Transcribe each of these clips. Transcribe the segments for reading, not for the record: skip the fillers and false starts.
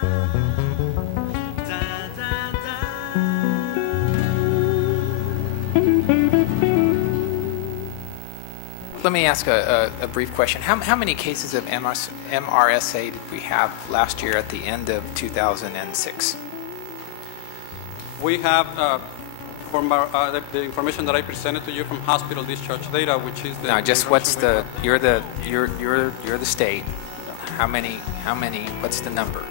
Let me ask a brief question. How many cases of MRSA did we have last year at the end of 2006? We have, from the information that I presented to you from hospital discharge data, which is the... Now, just what's the... You're the state. How many? What's the number?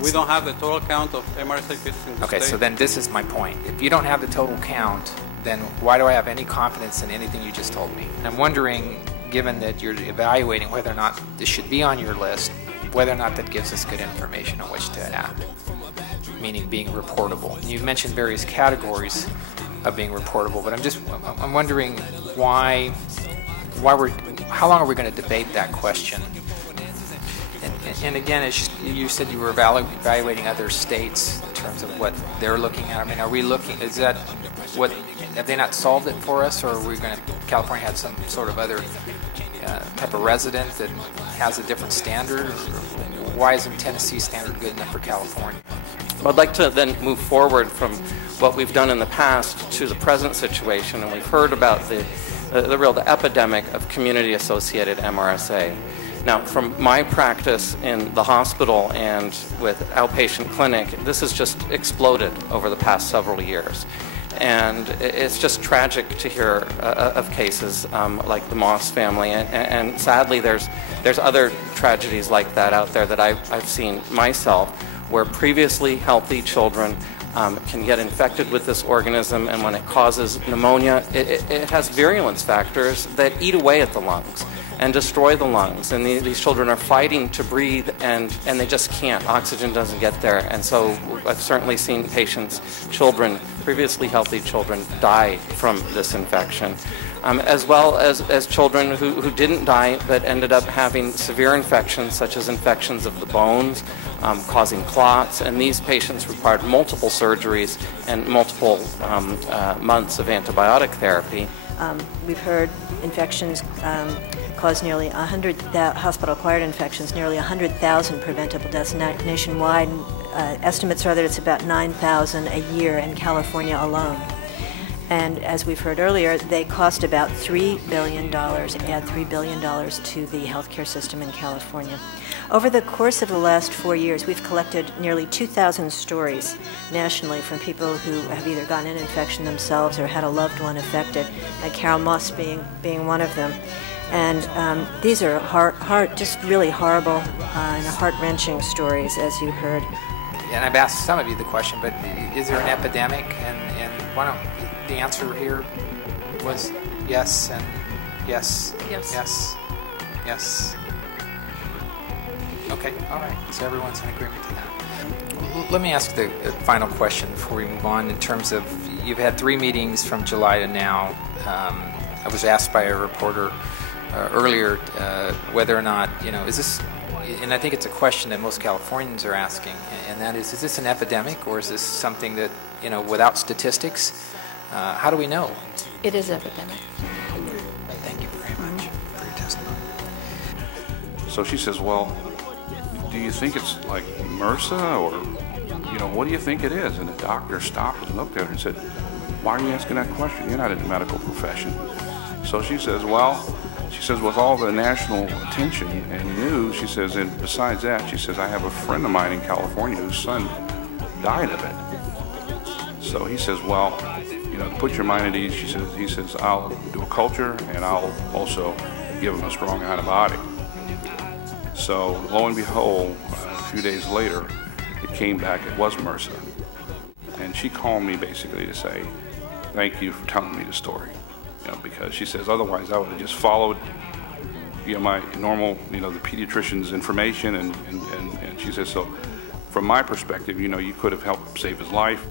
We don't have the total count of MRSA cases in the state. Okay, so then this is my point. If you don't have the total count, then why do I have any confidence in anything you just told me? I'm wondering, given that you're evaluating whether or not this should be on your list, whether or not that gives us good information on which to act, meaning being reportable. You've mentioned various categories of being reportable, but I'm wondering how long are we going to debate that question? And again, as you said, you were evaluating other states in terms of what they're looking at. I mean, are we looking? Is that what? Have they not solved it for us, or are we going to? California had some sort of other type of resident that has a different standard? Or why isn't Tennessee's standard good enough for California? Well, I'd like to then move forward from what we've done in the past to the present situation, and we've heard about the epidemic of community-associated MRSA. Now, from my practice in the hospital and with outpatient clinic, this has just exploded over the past several years. And it's just tragic to hear of cases like the Moss family. And sadly, there's other tragedies like that out there that I've seen myself, where previously healthy children can get infected with this organism, and when it causes pneumonia, it has virulence factors that eat away at the lungs and destroy the lungs, and these children are fighting to breathe, and they just can't. Oxygen doesn't get there, and so I've certainly seen patients, children, previously healthy children, die from this infection, as well as children who didn't die but ended up having severe infections, such as infections of the bones, causing clots, and these patients required multiple surgeries and multiple months of antibiotic therapy. We've heard infections cause nearly hospital-acquired infections, nearly 100,000 preventable deaths nationwide. Estimates are that it's about 9,000 a year in California alone. And as we've heard earlier, they cost about $3 billion, add $3 billion to the healthcare system in California. Over the course of the last 4 years, we've collected nearly 2,000 stories nationally from people who have either gotten an infection themselves or had a loved one affected, and Carole Moss being one of them. And these are just really horrible and heart-wrenching stories, as you heard. And I've asked some of you the question, but is there an epidemic? And why don't the answer here was yes and yes. Yes. Yes. Yes. Okay, all right. So everyone's in agreement to that. Let me ask the final question before we move on. In terms of, you've had 3 meetings from July to now. I was asked by a reporter earlier whether or not, is this, and I think it's a question that most Californians are asking, and that is this an epidemic, or is this something that, without statistics, how do we know? It is epidemic. Thank you very much for your testimony. So she says, well, do you think it's like MRSA, or, what do you think it is? And the doctor stopped and looked at her and said, why are you asking that question? You're not in the medical profession. So she says, with all the national attention and news, she says, and besides that, she says, I have a friend of mine in California whose son died of it. So he says, well, put your mind at ease. He says, I'll do a culture and I'll also give him a strong antibiotic. So lo and behold, a few days later, it came back, it was MRSA. And she called me basically to say, thank you for telling me the story. Because she says, otherwise I would have just followed, my normal, the pediatrician's information, and she says, so from my perspective, you could have helped save his life.